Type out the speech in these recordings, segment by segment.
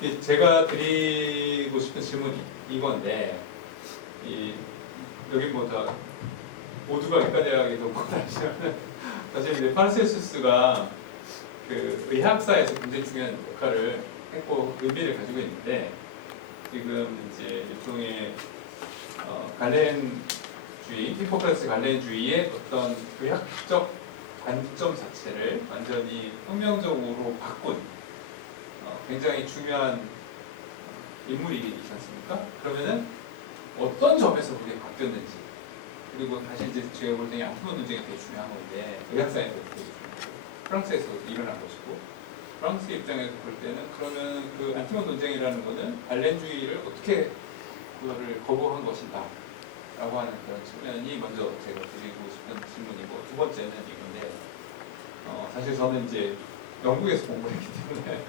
제가 드리고 싶은 질문이 이건데, 여기 뭐 다 모두가 의과대학에서 뭐 다니시면 사실 이제 파라셀수스가 그 의학사에서 굉장히 중요한 역할을 했고 의미를 가지고 있는데, 지금 이제 일종의 갈렌주의, 히포크라테스 갈렌주의의 어떤 의학적 관점 자체를 완전히 혁명적으로 바꾼 굉장히 중요한 인물이지 않습니까? 그러면은 어떤 점에서 그게 바뀌었는지, 그리고 다시 이제 제가 볼 때는 안티몬 논쟁이 되게 중요한 건데, 의학사에서 되게 중요하고 프랑스에서 일어난 것이고, 프랑스 입장에서 볼 때는 그러면 그 안티몬 논쟁이라는 거는 갈렌주의를 어떻게 그거를 거부한 것인가 라고 하는 그런 측면이 먼저 제가 드리고 싶은 질문이고, 두 번째는 이건데, 사실 저는 이제 영국에서 공부를 했기 때문에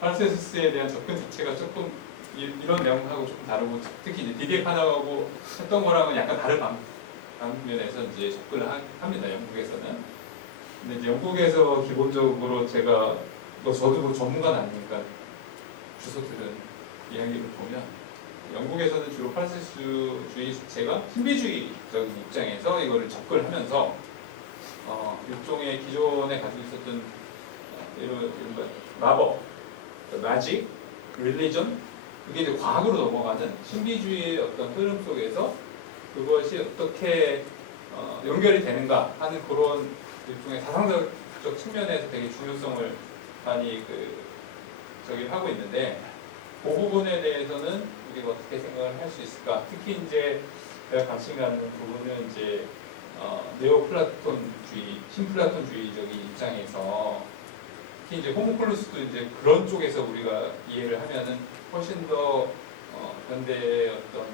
파라셀수스에 대한 접근 자체가 조금 이런 내용하고 조금 다르고, 특히 이제 디디에 카나하고 했던 거랑은 약간 다른 방면에서 이제 접근을 합니다. 영국에서는. 근데 이제 영국에서 기본적으로 제가 저도 뭐 전문가는 아니니까 주소 들은 이야기를 보면, 영국에서는 주로 파라셀수주의 자체가 신비주의적인 입장에서 이거를 접근을 하면서 일종의 기존에 가지고 있었던 이런 마법, 마직, 릴리전, 그게 이제 과학으로 넘어가는 신비주의의 어떤 흐름 속에서 그것이 어떻게 연결이 되는가 하는 그런 일종의 사상적 측면에서 되게 중요성을 많이 저기를 하고 있는데, 그 부분에 대해서는 우리가 어떻게 생각을 할 수 있을까? 특히 이제 제가 관심 가는 부분은 이제 네오플라톤주의, 신플라톤주의적인 입장에서 특히 이제 호모클루스도 이제 그런 쪽에서 우리가 이해를 하면은 훨씬 더 현대의 어떤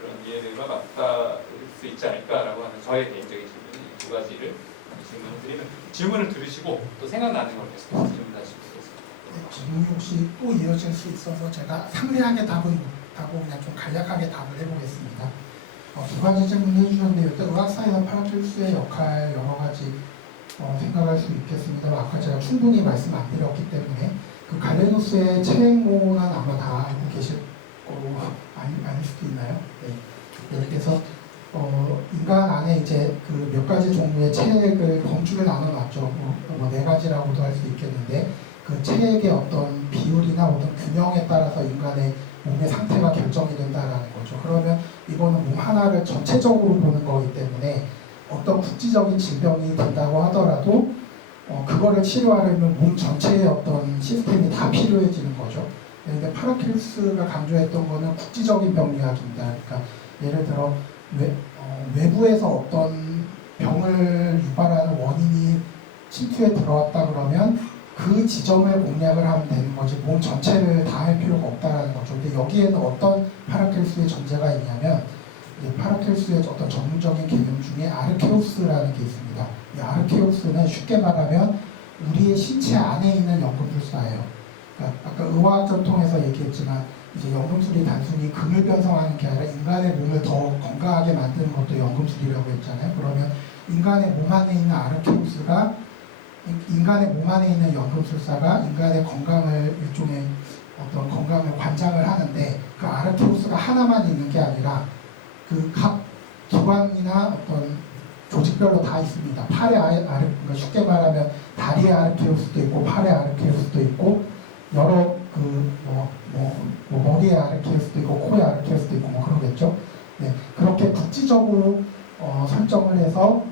그런 이해들과 맞닿을 수 있지 않을까라고 하는 저의 개인적인 질문, 이 두 가지를 질문을 드리면, 질문을 들으시고 또 생각나는 걸 계속 질문하시면 되겠습니다. 질문이 혹시 또 이어질 수 있어서 제가 상세하게 답은 못하고 그냥 좀 간략하게 답을 해보겠습니다. 두 가지 질문 해주셨는데, 일단 의학사에서 파라켈수스의 역할 여러 가지 생각할 수 있겠습니다만, 아까 제가 충분히 말씀 안 드렸기 때문에 그 갈레누스의 체행모는 아마 다 알고 계실 거로 아닐 수도 있나요? 네. 그래서 인간 안에 이제 그 몇 가지 종류의 체액을 범주를 나눠놨죠. 뭐 네 가지라고도 할 수 있겠는데, 그 체액의 어떤 비율이나 어떤 균형에 따라서 인간의 몸의 상태가 결정이 된다라는 거죠. 그러면 이거는 몸 하나를 전체적으로 보는 거기 때문에 어떤 국지적인 질병이 된다고 하더라도 그거를 치료하려면 몸 전체의 어떤 시스템이 다 필요해지는 거죠. 그런데 파라켈수스가 강조했던 거는 국지적인 병리학입니다. 그러니까 예를 들어 외부에서 어떤 병을 유발하는 원인이 침투에 들어왔다 그러면 그 지점을 공략을 하면 되는 거지, 몸 전체를 다 할 필요가 없다라는 거죠. 근데 여기에는 어떤 파라켈수의 존재가 있냐면, 파라켈수의 어떤 전문적인 개념 중에 아르케우스라는 게 있습니다. 이 아르케우스는 쉽게 말하면 우리의 신체 안에 있는 연금술사예요. 그러니까 아까 의화학 전통에서 얘기했지만, 이제 연금술이 단순히 금을 변성하는 게 아니라 인간의 몸을 더 건강하게 만드는 것도 연금술이라고 했잖아요. 그러면 인간의 몸 안에 있는 아르케우스가, 인간의 몸 안에 있는 연금술사가 인간의 건강을, 일종의 어떤 건강을 관장을 하는데, 그 아르케우스가 하나만 있는 게 아니라 그 각 기관이나 어떤 조직별로 다 있습니다. 그러니까 쉽게 말하면 다리의 아르케우스도 있고 팔의 아르케우스도 있고, 여러 머리의 아르케우스도 있고 코의 아르케우스도 있고 뭐 그러겠죠. 네, 그렇게 국지적으로 설정을 해서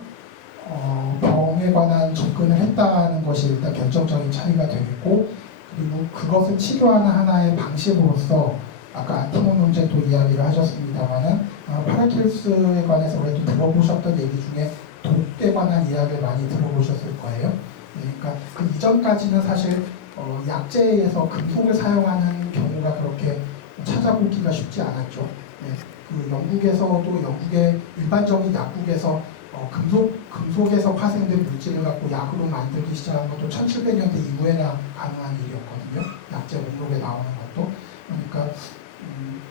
병에 관한 접근을 했다는 것이 일단 결정적인 차이가 되겠고, 그리고 그것을 치료하는 하나의 방식으로서 아까 안티몬 논쟁도 이야기를 하셨습니다만은 파라켈수스에 관해서 우리도 들어보셨던 얘기 중에 독에 관한 이야기를 많이 들어보셨을 거예요. 네, 그러니까 그 이전까지는 사실 약재에서 금속을 사용하는 경우가 그렇게 찾아보기가 쉽지 않았죠. 네, 그 영국의 일반적인 약국에서 금속에서 파생된 물질을 갖고 약으로 만들기 시작한 것도 1700년대 이후에나 가능한 일이었거든요. 약재 목록에 나오는 것도. 그러니까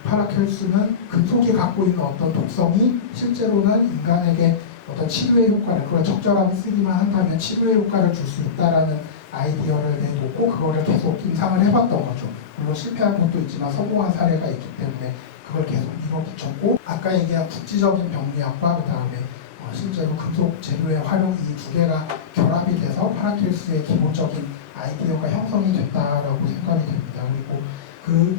파라켈수는 금속이 갖고 있는 어떤 독성이 실제로는 인간에게 어떤 치료의 효과를, 그걸 적절하게 쓰기만 한다면 치료의 효과를 줄 수 있다라는 아이디어를 내놓고 그거를 계속 임상을 해봤던 거죠. 물론 실패한 것도 있지만 성공한 사례가 있기 때문에 그걸 계속 밀어붙였고 아까 얘기한 국지적인 병리학과 그 다음에 실제로 금속 재료의 활용 이 두 개가 결합이 돼서 파라켈수의 기본적인 아이디어가 형성이 됐다라고 생각이 됩니다. 그리고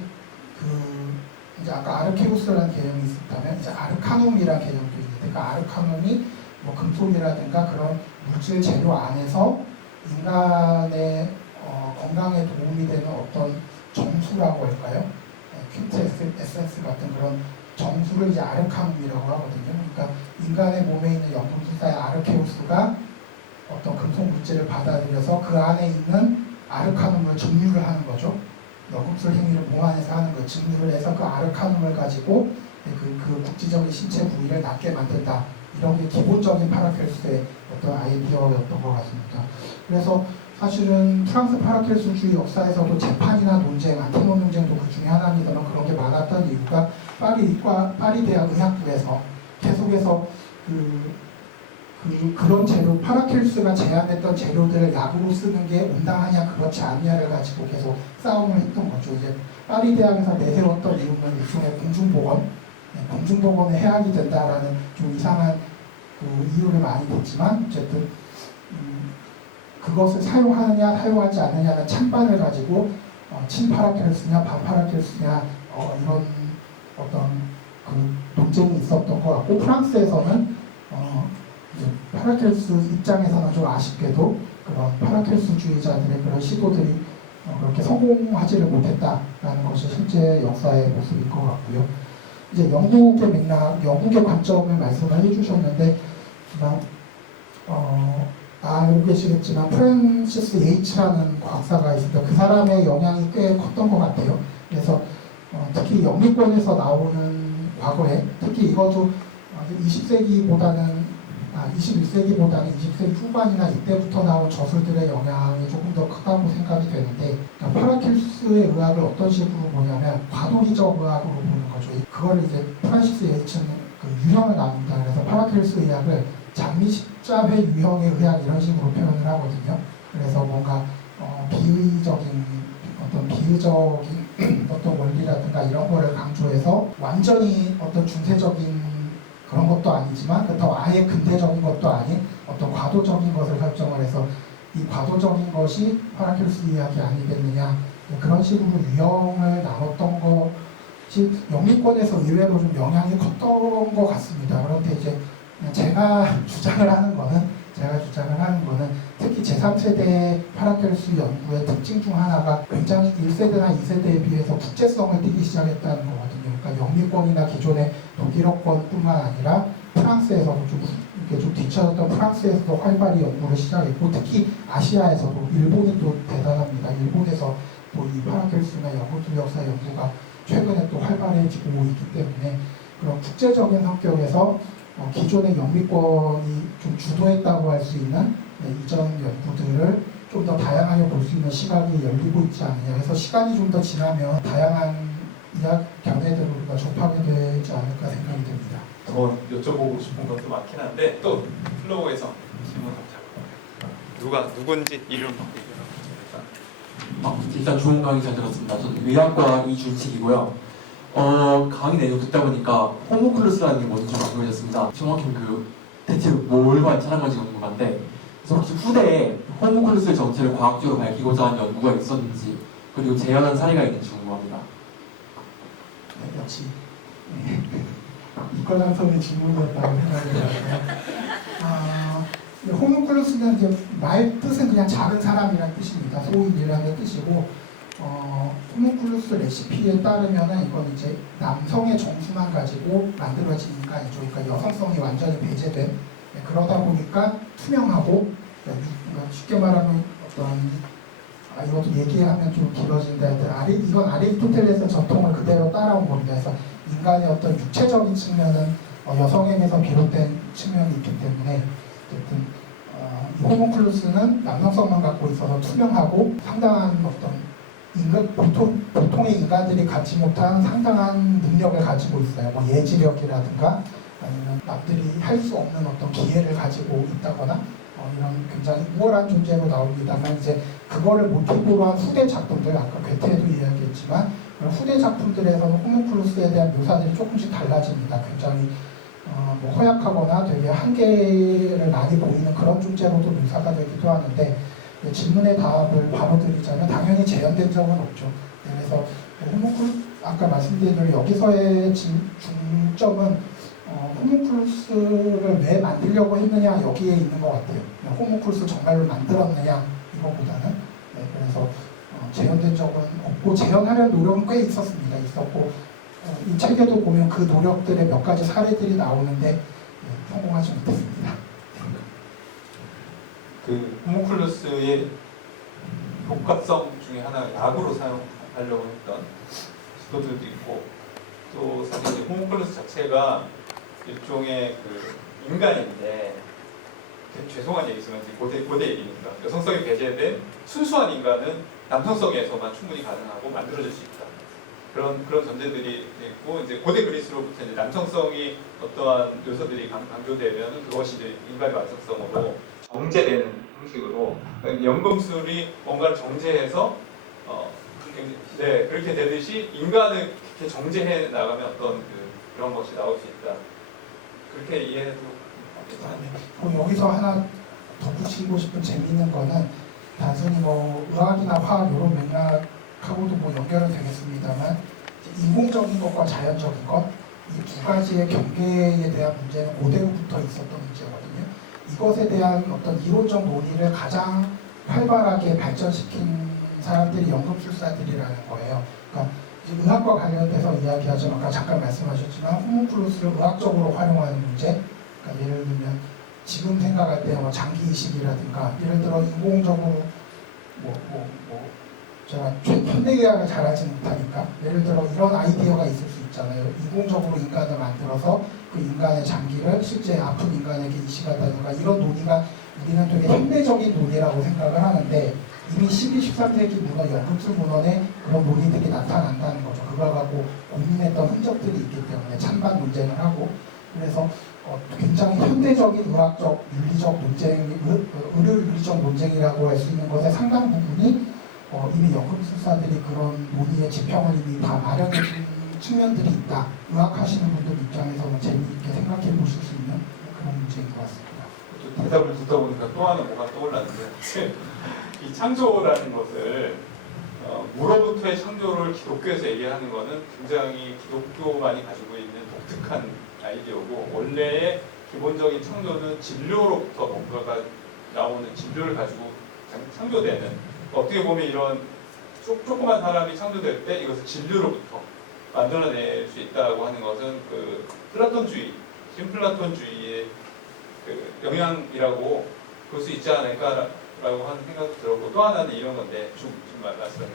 이제 아까 아르케우스라는 개념이 있었다면 이제 아르카눔이라는 개념도 있는데 그 아르카눔이 뭐 금속이라든가 그런 물질 재료 안에서 인간의 건강에 도움이 되는 어떤 정수라고 할까요? 퀸트 에센스 같은 그런 정수를 이제 아르카눔이라고 하거든요. 그러니까 인간의 몸에 있는 연금술사의 아르케우스가 어떤 금속 물질을 받아들여서 그 안에 있는 아르카눔을 증류를 하는 거죠. 연금술 행위를 몸 안에서 하는 거 증류를 해서 그 아르카눔을 가지고 그 국지적인 신체 부위를 낫게 만든다. 이런 게 기본적인 파라켈수의 어떤 아이디어였던 것 같습니다. 그래서 사실은 프랑스 파라켈수주의 역사에서도 재판이나 논쟁, 안테논 논쟁도 그 중에 하나입니다만 그런 게 많았던 이유가 파리 대학 의학부에서 계속해서 그런 재료, 파라켈수가 제안했던 재료들을 약으로 쓰는 게 온당하냐 그렇지 않냐를 가지고 계속 싸움을 했던 거죠. 이제 파리 대학에서 내세웠던 이유는 일종의 공중보건에 해악이 된다라는 좀 이상한 이유를 많이 냈지만 어쨌든 그것을 사용하느냐 사용하지 않느냐는 찬반을 가지고 친파라켈수냐 반파라켈수냐 이런 어떤 논쟁이 있었던 것 같고 프랑스에서는 파라켈수 입장에서는 좀 아쉽게도 그런 파라켈수주의자들의 그런 시도들이 그렇게 성공하지를 못했다라는 것이 실제 역사의 모습인 것 같고요. 이제 영국의 맥락, 영국의 관점을 말씀을 해주셨는데 알고 계시겠지만 프랜시스 예이츠라는 과학사가 있습니다. 그 사람의 영향이 꽤 컸던 것 같아요. 그래서 특히 영미권에서 나오는 과거에 특히 이것도 21세기보다는 20세기 후반이나 이때부터 나온 저술들의 영향이 조금 더 크다고 생각이 되는데 파라켈수의 의학을 어떤 식으로 보냐면 과도기적 의학으로 보는 거죠. 그걸 이제 프란시스 예이츠는 유형을 나눕니다. 그래서 파라켈수 의학을 장미 십자회 유형의 의학 이런 식으로 표현을 하거든요. 그래서 뭔가 비의적인 어떤 원리라든가 이런 거를 강조해서 완전히 어떤 중세적인 그런 것도 아니지만 그렇다고 아예 근대적인 것도 아닌 어떤 과도적인 것을 설정을 해서 이 과도적인 것이 파라켈수 의학이 아니겠느냐 그런 식으로 유형을 나눴던 것이 영미권에서 의외로 좀 영향이 컸던 것 같습니다. 그런데 이제 제가 주장을 하는 거는 특히 제3세대 파라켈수 연구의 특징 중 하나가 굉장히 1세대나 2세대에 비해서 국제성을 띠기 시작했다는 거거든요. 그러니까 영미권이나 기존의 독일어권뿐만 아니라 프랑스에서도 좀 뒤처졌던 프랑스에서도 활발히 연구를 시작했고 특히 아시아에서도 일본이 또 대단합니다. 일본에서 또 이 파라켈수나 연구술 역사 연구가 최근에 또 활발해지고 있기 때문에 그런 국제적인 성격에서 기존의 영미권이 좀 주도했다고 할 수 있는 이전 연구들을 좀 더 다양하게 볼 수 있는 시각이 열리고 있지 않느냐. 그래서 시간이 좀 더 지나면 다양한 의학 견해들을 우리가 접하게 되지 않을까 생각이 됩니다. 더 여쭤보고 싶은 것도 많긴 한데 또 플로우에서 질문 잡고 누군지 이름 일단 좋은 강의 잘 들었습니다. 저는 의학과 이준식이고요. 강의 내용 듣다 보니까 호모클루스라는 게 뭔지 좀 궁금해졌습니다. 정확히 대체 뭘 관찰한 건지 궁금한데 그래서 혹시 후대에 호모클루스의 정체를 과학적으로 밝히고자 한 연구가 있었는지 그리고 재현한 사례가 있는지 궁금합니다. 네, 역시 이과장성의 질문이었다고 생각이 들어요. 호모클루스는 이제 말 뜻은 그냥 작은 사람이라는 뜻입니다. 소인이라는 뜻이고 호모클루스 레시피에 따르면은 이건 이제 남성의 정수만 가지고 만들어진 인간이죠. 그러니까 여성성이 완전히 배제된 그러다 보니까 투명하고 그러니까 쉽게 말하면 이것도 얘기하면 좀 길어진다. 이건 아리스토텔레스의 전통을 그대로 따라온 겁니다. 그래서 인간의 어떤 육체적인 측면은 여성에게서 비롯된 측면이 있기 때문에 어쨌든 호모클루스는 남성성만 갖고 있어서 투명하고 상당한 보통의 인간들이 갖지 못한 상당한 능력을 가지고 있어요. 뭐 예지력이라든가 아니면 남들이 할 수 없는 어떤 기회를 가지고 있다거나 이런 굉장히 우월한 존재로 나옵니다만 이제 그거를 모티브로 한 후대 작품들 아까 괴테도 이야기했지만 그런 후대 작품들에서는 호문클루스에 대한 묘사들이 조금씩 달라집니다. 굉장히 뭐 허약하거나 되게 한계를 많이 보이는 그런 존재로도 묘사가 되기도 하는데 질문의 답을 바로 드리자면 당연히 재현된 적은 없죠. 그래서 아까 말씀드린 대로 여기서의 중점은 호문클루스를 왜 만들려고 했느냐 여기에 있는 것 같아요. 호문클루스 정말로 만들었느냐 이거보다는 그래서 재현된 적은 없고 재현하려는 노력은 꽤 있었고 이 책에도 보면 그 노력들의 몇 가지 사례들이 나오는데 성공하지 못했습니다. 그 호문클루스의 효과성 중에 하나가 약으로 사용하려고 했던 시도들도 있고 또 사실 이제 호문클루스 자체가 일종의 그 인간인데 죄송한 얘기지만 고대 얘기니까 여성성이 배제된 순수한 인간은 남성성에서만 충분히 가능하고 만들어질 수 있다. 그런 전제들이 있고 이제 고대 그리스로부터 이제 남성성이 어떠한 요소들이 강조되면 그것이 이제 인간의 완성성으로 정제되는 형식으로 연금술이 뭔가를 정제해서 그렇게 되듯이 인간을 이렇게 정제해 나가면 어떤 그런 것이 나올 수 있다. 그렇게 이해해도 괜찮아요. 여기서 하나 덧붙이고 싶은 재미있는 거는 단순히 뭐 의학이나 화학 이런 맥락하고도 뭐 연결은 되겠습니다만 인공적인 것과 자연적인 것 이 두 가지의 경계에 대한 문제는 고대로부터 있었던 문제거든요. 이것에 대한 어떤 이론적 논의를 가장 활발하게 발전시킨 사람들이 연금술사들이라는 거예요. 그러니까 의학과 관련돼서 이야기하자면 아까 잠깐 말씀하셨지만 호문클루스를 의학적으로 활용하는 문제 그러니까 예를 들면 지금 생각할 때 뭐 장기 이식이라든가 예를 들어 인공적으로 제가 현대의학을 잘하지 못하니까 예를 들어 이런 아이디어가 있을 수 있잖아요. 인공적으로 인간을 만들어서 그 인간의 장기를 실제 아픈 인간에게 이식하다든가 이런 논의가 우리는 되게 현대적인 논의라고 생각을 하는데 이미 12, 13세기 문헌, 연금술 문헌에 그런 논의들이 나타난다는 거죠. 그걸 갖고 고민했던 흔적들이 있기 때문에 찬반 논쟁을 하고 그래서 굉장히 현대적인 의학적, 윤리적 논쟁, 의료윤리적 논쟁이라고 할 수 있는 것의 상당 부분이 이미 연금술사들이 그런 논의의 지평을 이미 다 마련해준 측면들이 있다. 의학하시는 분들 입장에서는 재미있게 생각해 보실 수 있는 그런 문제인 것 같습니다. 대답을 듣다 보니까 또 하나 뭐가 떠올랐는데 이 창조라는 것을 무로부터의 창조를 기독교에서 얘기하는 것은 굉장히 기독교만이 가지고 있는 독특한 아이디어고 원래의 기본적인 창조는 진료로부터 뭔가가 나오는 진료를 가지고 창조되는 어떻게 보면 이런 조그만 사람이 창조될 때 이것을 진료로부터 만들어낼 수 있다고 하는 것은 그 플라톤주의, 신플라톤주의의 그 영향이라고 볼 수 있지 않을까라고 하는 생각도 들었고 또 하나는 이런 건데 말씀하세요.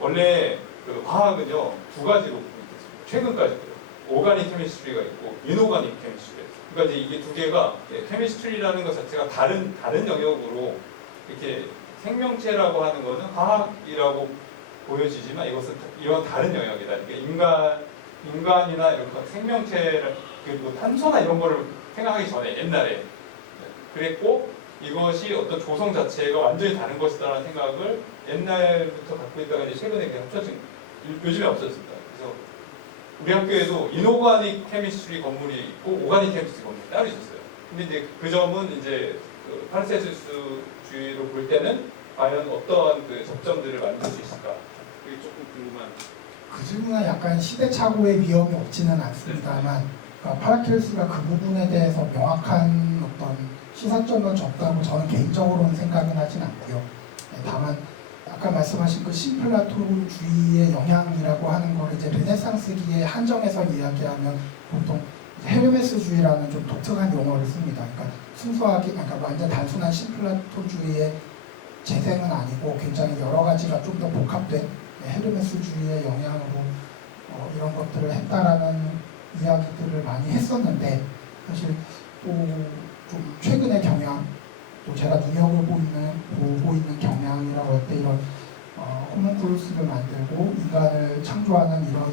원래 그 과학은요 두 가지로 분류됐습니다. 최근까지도요. 오가닉 케미스트리가 있고 인오가닉 케미스트리가 있어요. 그러니까 이게 두 개가 케미스트리라는 것 자체가 다른 영역으로 이렇게 생명체라고 하는 것은 과학이라고 보여지지만 이건 다른 영역이다. 그러니까 인간이나 이런 생명체를 그리고 탄소나 이런 거를 생각하기 전에 옛날에 그랬고 이것이 어떤 조성 자체가 완전히 다른 것이다라는 생각을 옛날부터 갖고 있다가 이제 최근에 그냥 합쳐진 요즘에 없어졌습니다. 그래서 우리 학교에도 이노가닉 케미스트리 건물이 있고 오가닉 케미스트리 건물이 따로 있었어요. 근데 이제 그 점은 이제 그 파라셀수스주의로 볼 때는 과연 어떤 그 접점들을 만들 수 있을까? 그게 조금 궁금한. 그 질문은 약간 시대착오의 위험이 없지는 않습니다만 그러니까 파라켈스가 그 부분에 대해서 명확한 어떤 시사점은 적다고 저는 개인적으로는 생각은 하진 않고요. 다만 아까 말씀하신 그 신플라톤주의의 영향이라고 하는 걸 이제 르네상스기에 한정해서 이야기하면 보통 헤르메스주의라는 좀 독특한 용어를 씁니다. 그러니까 순수하게, 그러니까 완전 단순한 신플라톤주의의 재생은 아니고 굉장히 여러 가지가 좀 더 복합된 헤르메스주의의 영향으로 이런 것들을 했다라는 이야기들을 많이 했었는데 사실 또 좀 최근의 경향 또 제가 눈여겨보고 있는 경향이라고 할 때 이런 호문클루스를 만들고 인간을 창조하는 이런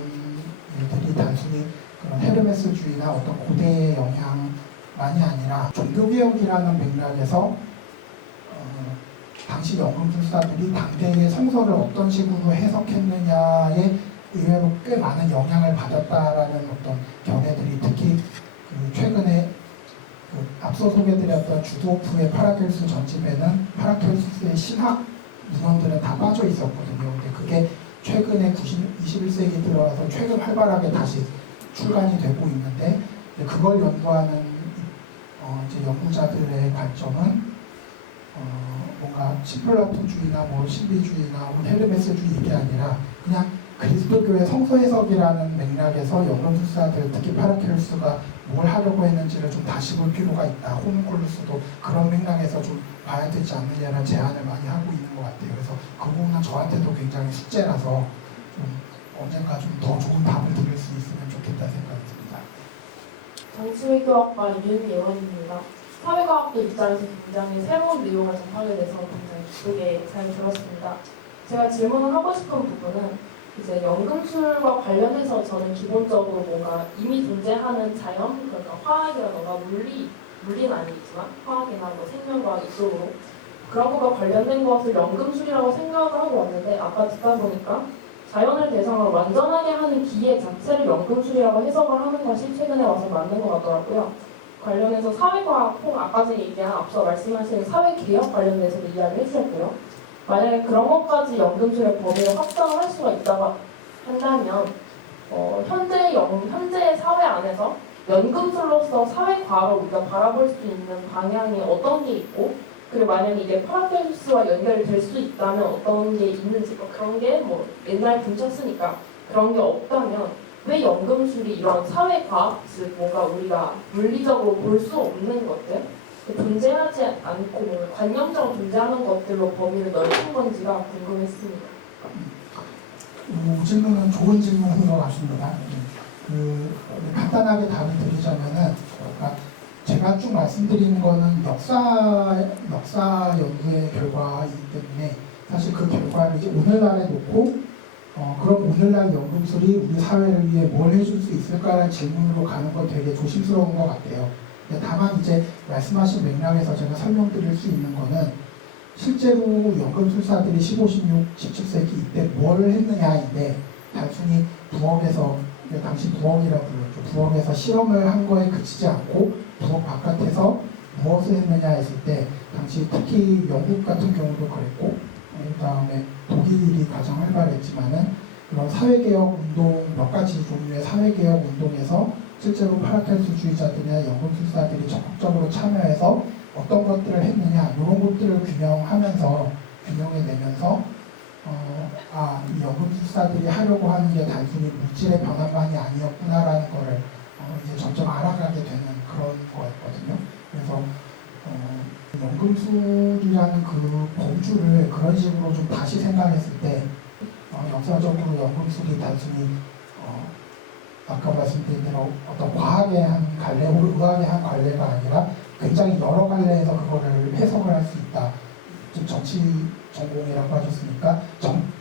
일들이 단순히 그런 헤르메스주의나 어떤 고대의 영향 아니라 종교개혁이라는 맥락에서 당시 연금술사들이 당대의 성서를 어떤 식으로 해석했느냐에 의외로 꽤 많은 영향을 받았다라는 어떤 견해들이 특히 최근에 앞서 소개드렸던 주도프의 파라켈수 전집에는 파라켈수스의 신학 문헌들은 다 빠져 있었거든요. 근데 그게 최근에 21세기 들어와서 최근 활발하게 다시 출간이 되고 있는데 그걸 연구하는 이제 연구자들의 관점은 뭔가 신플라토주의나 뭐 신비주의나 혹은 헤르메스주의 이게 아니라 그냥 그리스도교의 성서 해석이라는 맥락에서 연금술사들 특히 파라켈수가 뭘 하려고 했는지를 좀 다시 볼 필요가 있다. 호문콜루스도 그런 맥락에서 좀 봐야 되지 않느냐는 제안을 많이 하고 있는 것 같아요. 그래서 그 부분은 저한테도 굉장히 숙제라서 좀 언젠가 좀 더 좋은 답을 드릴 수 있으면 좋겠다 생각이 듭니다. 정치외교학과 윤예원입니다. 사회과학도 입장에서 굉장히 새로운 내용을 접하게 돼서 굉장히 기쁘게 잘 들었습니다. 제가 질문을 하고 싶은 부분은 이제 연금술과 관련해서 저는 기본적으로 뭔가 이미 존재하는 자연, 그러니까 화학이라던가 물리는 아니지만 화학이나 뭐 생명과학 이쪽으로 그런 것과 관련된 것을 연금술이라고 생각을 하고 왔는데 아까 듣다 보니까 자연을 대상으로 완전하게 하는 기계 자체를 연금술이라고 해석을 하는 것이 최근에 와서 맞는 것 같더라고요. 관련해서 사회과학, 혹은 아까 전에 얘기한 앞서 말씀하신 사회개혁 관련돼서도 이야기를 해주셨고요. 만약에 그런 것까지 연금술의 범위를 확장을 할 수가 있다고 한다면 현재의 사회 안에서 연금술로서 사회과학을 우리가 바라볼 수 있는 방향이 어떤 게 있고 그리고 만약에 이게 파라켈수스와 연결이 될 수 있다면 어떤 게 있는지 그런 게 뭐 옛날 훔쳤으니까 그런 게 없다면 왜 연금술이 이런 사회과학, 즉 뭔가 우리가 물리적으로 볼 수 없는 것들 존재하지 않고 뭔가 관념적으로 존재하는 것들로 범위를 넓힌 건지가 궁금했습니다. 질문은 좋은 질문인 것 같습니다. 간단하게 답을 드리자면은 그러니까 제가 쭉 말씀드리는 거는 역사 연구의 결과이기 때문에 사실 그 결과를 이제 오늘날에 놓고 그럼 오늘날 연금술이 우리 사회를 위해 뭘 해줄 수 있을까라는 질문으로 가는 건 되게 조심스러운 것 같아요. 다만 이제 말씀하신 맥락에서 제가 설명드릴 수 있는 거는 실제로 연금술사들이 15, 16, 17세기 이때 뭘 했느냐인데 단순히 부엌에서 당시 부엌이라고 불렀죠. 부엌에서 실험을 한 거에 그치지 않고 부엌 바깥에서 무엇을 했느냐 했을 때 당시 특히 영국 같은 경우도 그랬고 그 다음에 독일이 가장 활발했지만은 그런 사회개혁 운동 몇 가지 종류의 사회개혁 운동에서 실제로 파라켈수주의자들이나 연금술사들이 적극적으로 참여해서 어떤 것들을 했느냐 이런 것들을 규명해내면서 이 연금술사들이 하려고 하는 게 단순히 물질의 변화만이 아니었구나라는 거를 이제 점점 알아가게 되는 그런 거였거든요. 그래서 연금술이라는 그 범주를 그런 식으로 좀 다시 생각했을 때 역사적으로 연금술이 단순히 아까 말씀드린 대로 어떤 과학의 한 갈래 혹은 의학의 한 갈래가 아니라 굉장히 여러 갈래에서 그거를 해석을 할 수 있다. 좀 정치 전공이라고 하셨으니까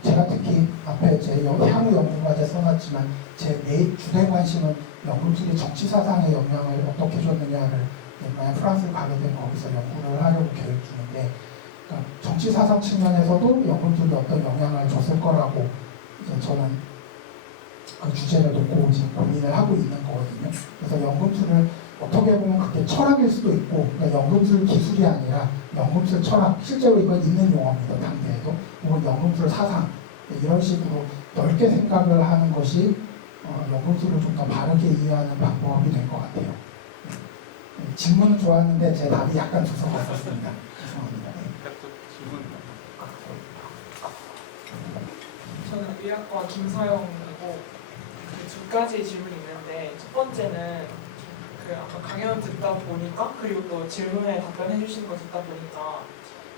제가 특히 앞에 제 향후 연구과제 써놨지만 제 주된 관심은 연금술이 정치 사상의 영향을 어떻게 줬느냐를 만약 프랑스를 가게 되면 거기서 연구를 하려고 계획 중인데 그러니까 정치 사상 측면에서도 연금술이 어떤 영향을 줬을 거라고 이제 저는 그 주제를 놓고 지금 고민을 하고 있는 거거든요. 그래서 연금술을 어떻게 보면 그게 철학일 수도 있고 그러니까 연금술 기술이 아니라 연금술 철학 실제로 이건 있는 용어입니다. 당대에도 혹은 연금술 사상 이런 식으로 넓게 생각을 하는 것이 연금술을 좀 더 바르게 이해하는 방법이 될 것 같아요. 질문은 좋았는데 제 답이 약간 주서 갔었습니다. 죄송합니다. 저는 의학과 김서영이고 두 가지 질문이 있는데 첫 번째는 아까 강연 듣다 보니까 그리고 또 질문에 답변해 주신 거 듣다 보니까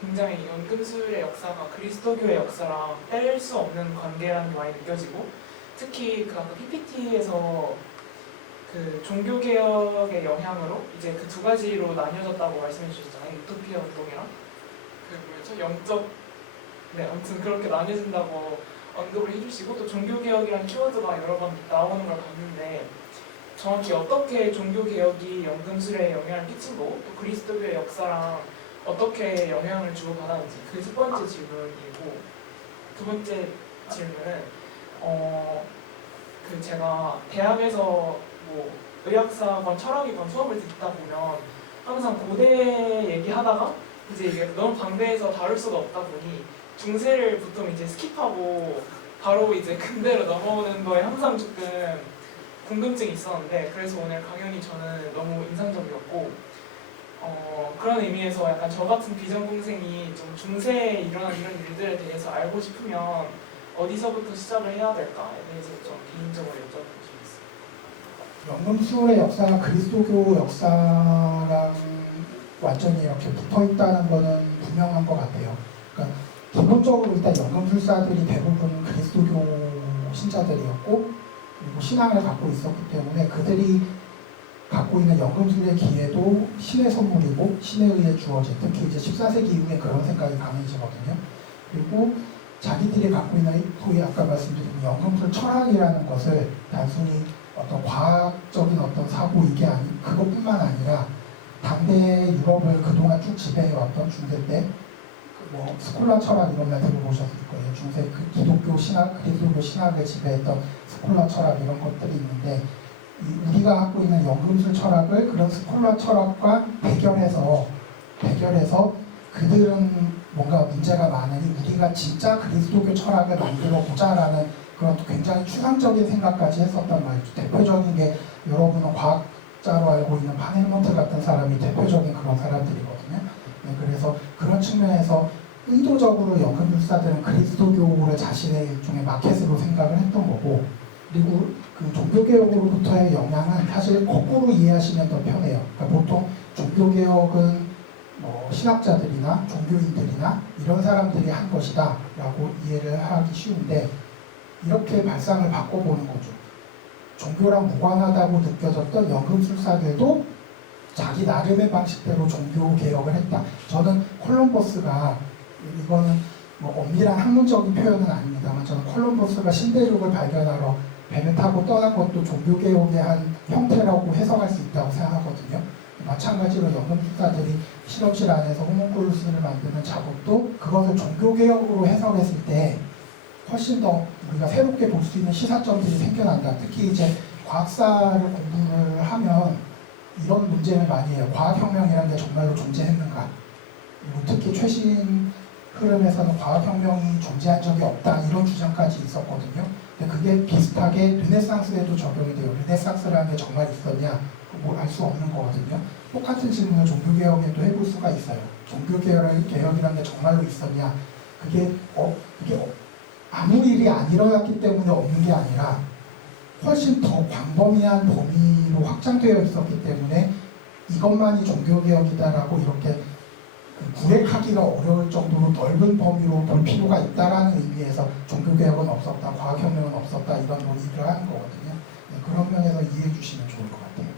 굉장히 연금술의 역사가 그리스도교의 역사랑 뗄 수 없는 관계라는 게 많이 느껴지고 특히 아까 PPT에서 종교개혁의 영향으로 이제 그 두 가지로 나뉘어졌다고 말씀해 주셨잖아요. 유토피아 운동이랑 영적 아무튼 그렇게 나뉘어진다고 언급을 해주시고 또 종교개혁이라는 키워드가 여러 번 나오는 걸 봤는데 정확히 어떻게 종교개혁이 연금술에 영향을 끼친 거고 또 그리스도교의 역사랑 어떻게 영향을 주고받았는지 그게 첫 번째 질문이고 두 번째 질문은 그 제가 대학에서 뭐 의학사건, 철학이건 수업을 듣다 보면 항상 고대 얘기하다가 이제 이게 너무 방대해서 다룰 수가 없다 보니 중세를 보통 이제 스킵하고 바로 이제 근대로 넘어오는 거에 항상 조금 궁금증이 있었는데 그래서 오늘 강연이 저는 너무 인상적이었고 그런 의미에서 약간 저 같은 비전공생이 좀 중세에 일어난 이런 일들에 대해서 알고 싶으면 어디서부터 시작을 해야 될까에 대해서 좀 개인적으로 여쭤보고 싶습니다. 연금술의 역사가 그리스도교 역사랑 완전히 이렇게 붙어 있다는 거는 분명한 것 같아요. 그러니까 기본적으로 일단 연금술사들이 대부분 그리스도교 신자들이었고 그리고 신앙을 갖고 있었기 때문에 그들이 갖고 있는 연금술의 기회도 신의 선물이고 신에 의해 주어진, 특히 이제 14세기 이후에 그런 생각이 강해지거든요. 그리고 자기들이 갖고 있는 소위 아까 말씀드린 연금술 철학이라는 것을 단순히 어떤 과학적인 어떤 사고 이게 아니 그것뿐만 아니라 당대 유럽을 그동안 쭉 지배해왔던 중세 때 뭐 스콜라 철학 이런 말 들어보셨을 거예요. 중세 그 기독교 신학, 그리스도교 신학을 지배했던 스콜라 철학 이런 것들이 있는데 우리가 갖고 있는 연금술 철학을 그런 스콜라 철학과 대결해서 그들은 뭔가 문제가 많으니 우리가 진짜 그리스도교 철학을 만들어 보자라는 그런 굉장히 추상적인 생각까지 했었단 말이죠. 대표적인 게 여러분은 과학자로 알고 있는 파넬몬트 같은 사람이 대표적인 그런 사람들이거든요. 네, 그래서 그런 측면에서 의도적으로 연금술사들은 그리스도교를 자신의 일종의 마켓으로 생각을 했던 거고 그리고 그 종교개혁으로부터의 영향은 사실 거꾸로 이해하시면 더 편해요. 그러니까 보통 종교개혁은 뭐 신학자들이나 종교인들이나 이런 사람들이 한 것이다 라고 이해를 하기 쉬운데 이렇게 발상을 바꿔보는 거죠. 종교랑 무관하다고 느껴졌던 연금술사들도 자기 나름의 방식대로 종교개혁을 했다. 저는 콜럼버스가 이거는 뭐 엄밀한 학문적인 표현은 아닙니다만 저는 콜럼버스가 신대륙을 발견하러 배를 타고 떠난 것도 종교개혁의 한 형태라고 해석할 수 있다고 생각하거든요. 마찬가지로 연금술사들이 실험실 안에서 호문클루스를 만드는 작업도 그것을 종교개혁으로 해석했을 때 훨씬 더 우리가 새롭게 볼 수 있는 시사점들이 생겨난다. 특히 이제 과학사를 공부를 하면 이런 문제를 많이 해요. 과학혁명이라는 게 정말로 존재했는가? 그리고 특히 최신 흐름에서는 과학혁명이 존재한 적이 없다. 이런 주장까지 있었거든요. 근데 그게 비슷하게 르네상스에도 적용이 돼요. 르네상스라는 게 정말 있었냐? 뭐 알 수 없는 거거든요. 똑같은 질문을 종교개혁에도 해볼 수가 있어요. 종교개혁이라는 게 정말로 있었냐? 그게 아무 일이 안 일어났기 때문에 없는 게 아니라 훨씬 더 광범위한 범위로 확장되어 있었기 때문에 이것만이 종교개혁이다라고 이렇게 구획하기가 어려울 정도로 넓은 범위로 볼 필요가 있다라는 의미에서 종교개혁은 없었다, 과학혁명은 없었다 이런 논의를 하는 거거든요. 네, 그런 면에서 이해해 주시면 좋을 것 같아요.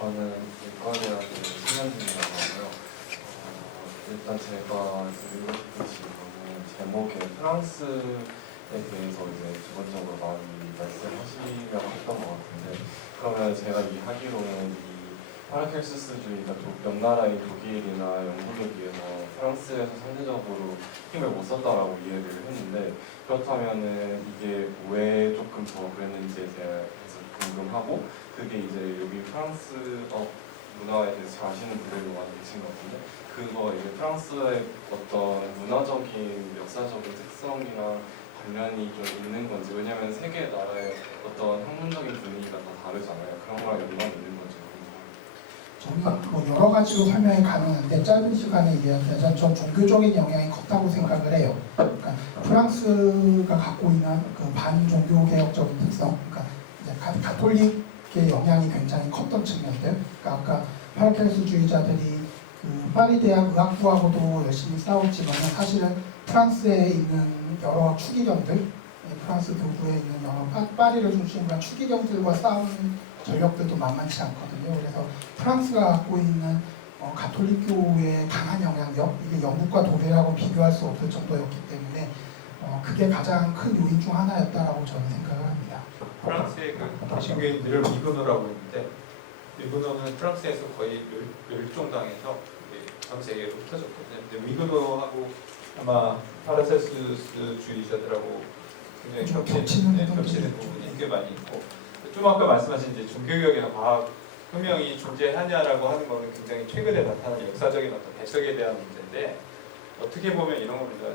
저는 이과대학의 신현준이라고 하고요. 일단 제가 드리고 싶은 질문은 제목에 프랑스에 대해서 이제 기본적으로 많이 말씀하시려고 했던 것 같은데 그러면 제가 이해하기로는 이 파라켈시스주의가 옆 나라인 독일이나 영국에 비해서 프랑스에서 상대적으로 힘을 못 썼다라고 이해를 했는데 그렇다면은 이게 왜 조금 더 그랬는지에 대해서 궁금하고 그게 이제 여기 프랑스 문화에 대해서 잘 아시는 분들도 많이 계신 것 같은데 그거 이제 프랑스의 어떤 문화적인 역사적인 특성이나 관련이 좀 있는 건지 왜냐면 세계 나라의 어떤 학문적인 분위기가 다 다르잖아요. 그런 거랑 연관이 있는 건지 궁금합니다. 저는 뭐 여러 가지로 설명이 가능한데 짧은 시간에 얘기하자면 전 종교적인 영향이 컸다고 생각을 해요. 그러니까 프랑스가 갖고 있는 그 반종교개혁적인 특성, 그러니까 이제 가톨릭의 영향이 굉장히 컸던 측면들. 그러니까 아까 파라켈시주의자들이 그 파리 대학 의학부하고도 열심히 싸웠지만 사실은 프랑스에 있는 여러 추기경들, 프랑스 교부에 있는 여러 파리를 중심으로 한 추기경들과 싸운 전력들도 만만치 않거든요. 그래서 프랑스가 갖고 있는 가톨릭교의 강한 영향력, 이게 영국과 독일하고 비교할 수 없을 정도였기 때문에 그게 가장 큰 요인 중 하나였다라고 저는 생각을 합니다. 프랑스의 그 개신교인들을 위근호라고 했는데 위근호는 프랑스에서 거의 멸종당해서 전 세계로 흩어졌거든요. 근데 위근호하고 아마 파라셀수스주의자들하고 굉장히 좀 겹치는 겹치는 부분이 꽤 많이 있고 좀 아까 말씀하신 이제 종교개혁이나 과학 혁명이 존재하냐라고 하는 거는 굉장히 최근에 나타난 역사적인 어떤 해석에 대한 문제인데 어떻게 보면 이런 겁니다.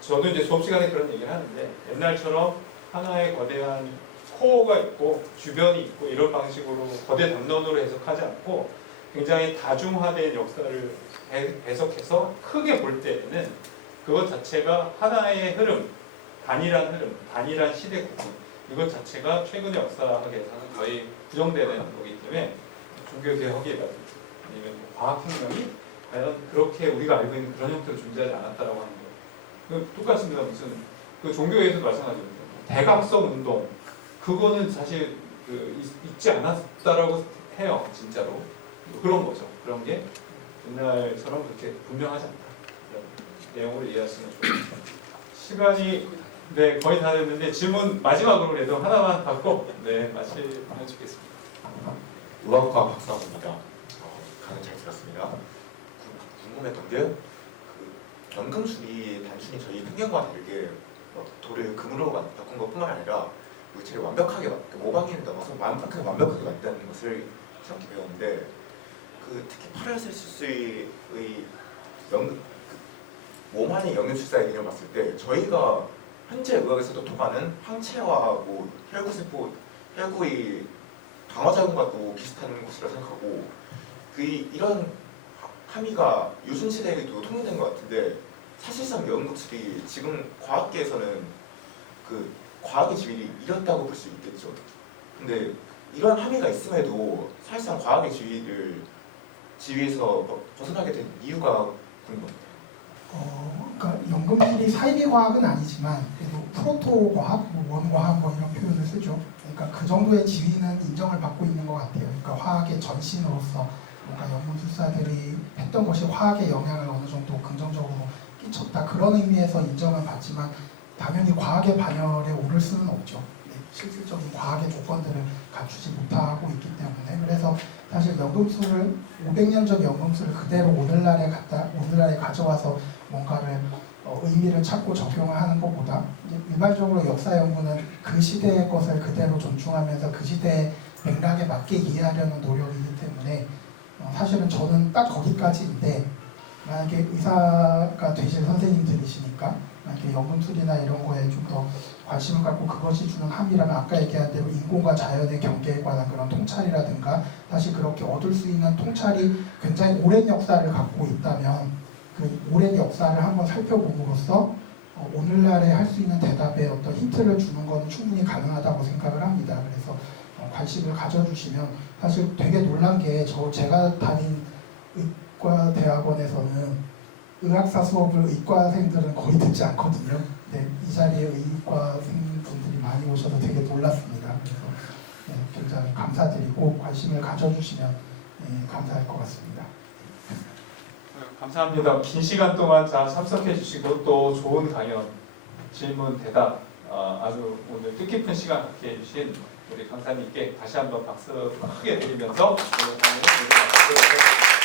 저도 이제 수업 시간에 그런 얘기를 하는데 옛날처럼 하나의 거대한 코어가 있고 주변이 있고 이런 방식으로 거대 담론으로 해석하지 않고 굉장히 다중화된 역사를 해석해서 크게 볼 때에는 그것 자체가 하나의 흐름, 단일한 시대 구분 이것 자체가 최근의 역사학에서는 거의 부정되는 거기 때문에 종교개혁이라든지 아니면 과학혁명이 과연 그렇게 우리가 알고 있는 그런 형태로 존재하지 않았다라고 하는 거예요. 똑같습니다. 무슨 그 종교에서도 마찬가지거든요. 대각성 운동 그거는 사실 있지 않았다라고 해요. 진짜로 그런 거죠. 그런 게 옛날처럼 그렇게 분명하지 않다. 이런 내용으로 이해하시면 좋겠습니다. 시간이 거의 다 됐는데 질문 마지막으로 그래도 하나만 받고 마치면 좋겠습니다. 의학과 박사입니다. 강의 잘 들었습니다. 궁금했던 게 그 연금술이 단순히 저희 편견과 다르게 돌을 금으로 바꾼 것뿐만 아니라 물체를 완벽하게 모방인을 넘어서 완벽하게 만드는 것을 정확히 배웠는데 특히 파라셀수스의 몸 안의 연금술사의 개념을 봤을 때 저희가 현재 의학에서도 통하는 항체와 혈구세포, 혈구의 강화작용과도 비슷한 것이라 생각하고 이런 함의가 유순시대에도 통용된 것 같은데 사실상 연금술이 지금 과학계에서는 과학의 지위를 잃었다고 볼 수 있겠죠. 근데 이런 함의가 있음에도 사실상 과학의 지위에서 벗어나게 된 이유가 궁금합니다. 그러니까 연금술이 사이비 과학은 아니지만 그래도 프로토 과학, 원과학 이런 표현을 쓰죠. 그러니까 그 정도의 지위는 인정을 받고 있는 것 같아요. 그러니까 화학의 전신으로서 뭔가 연금술사들이 했던 것이 화학의 영향을 어느 정도 긍정적으로 끼쳤다 그런 의미에서 인정은 받지만 당연히 과학의 반열에 오를 수는 없죠. 실질적인 과학의 조건들을 갖추지 못하고 있기 때문에 그래서 사실 연금술을 500년 전 연금술을 그대로 오늘날에 가져와서 뭔가를 의미를 찾고 적용을 하는 것보다 일반적으로 역사 연구는 그 시대의 것을 그대로 존중하면서 그 시대의 맥락에 맞게 이해하려는 노력이기 때문에 사실은 저는 딱 거기까지인데 만약에 의사가 되실 선생님들이시니까 만약에 연금술이나 이런 거에 좀 더 관심을 갖고 그것이 주는 함이라면 아까 얘기한 대로 인공과 자연의 경계에 관한 그런 통찰이라든가 사실 그렇게 얻을 수 있는 통찰이 굉장히 오랜 역사를 갖고 있다면 그 오랜 역사를 한번 살펴봄으로써 오늘날에 할 수 있는 대답에 어떤 힌트를 주는 것은 충분히 가능하다고 생각을 합니다. 그래서 관심을 가져주시면 사실 되게 놀란 게 제가 다닌 의과대학원에서는 의학사 수업을 의과생들은 거의 듣지 않거든요. 이 자리에 의과생 분들이 많이 오셔서 되게 놀랐습니다. 그래서 굉장히 감사드리고 관심을 가져주시면 감사할 것 같습니다. 감사합니다. 긴 시간 동안 잘 참석해 주시고 또 좋은 강연, 질문, 대답 아주 오늘 뜻깊은 시간 갖게 해주신 우리 강사님께 다시 한번 박수 크게 드리면서 오늘 강연을 마치도록 하겠습니다.